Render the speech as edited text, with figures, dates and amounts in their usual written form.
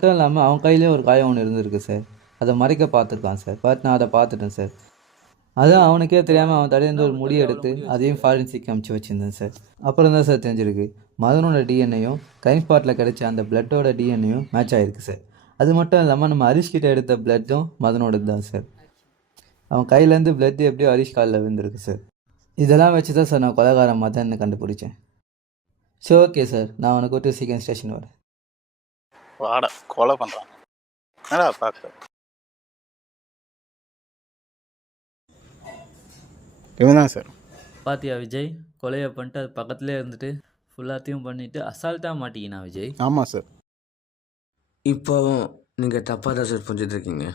மட்டும் இல்லாமல் அவன் கையிலேயே ஒரு காயம் ஒன்று இருந்திருக்கு சார். அதை மறைக்க பார்த்துருக்கான் சார். பட் நான் அதை பார்த்துட்டேன் சார். அதான் அவனுக்கே தெரியாமல் அவன் தலையிலேருந்து ஒரு முடி எடுத்து அதையும் ஃபாரன்சிக் அமுச்சு வச்சுருந்தேன் சார். அப்புறம் தான் சார் தெரிஞ்சிருக்கு மதனோட டிஎன்ஏயும் க்ரைம் ஸ்பாட்டில் கிடைச்ச அந்த பிளட்டோட டிஎன்ஏயும் மேட்ச் ஆகிருக்கு சார். அது மட்டும் இல்லாமல் நம்ம ஹரிஷ் கிட்ட எடுத்த பிளட்டும் மதனோடது தான் சார். அவன் கையிலேருந்து பிளட் எப்படியோ ஹரிஷ் காலில் விழுந்திருக்கு சார். இதெல்லாம் வச்சு தான் சார் நான் கொலைகாரன் மதன்னு கண்டுபிடிச்சேன். சரி ஓகே சார், நான் அவனை கூட்டு சீக்கிரம் ஸ்டேஷன் வரேன். வாடா கொலை பண்ணுறான் என்னடா பார்க்க. இவன் தான் சார். பாத்தியா விஜய், கொலையை பண்ணிட்டு அது பக்கத்துலேயே இருந்துட்டு ஃபுல்லாத்தையும் பண்ணிட்டு அசால்ட்டாக மாட்டிக்கினா விஜய். ஆமாம் சார். இப்போவும் நீங்கள் தப்பாக தான் சார் புரிஞ்சுட்டு இருக்கீங்க.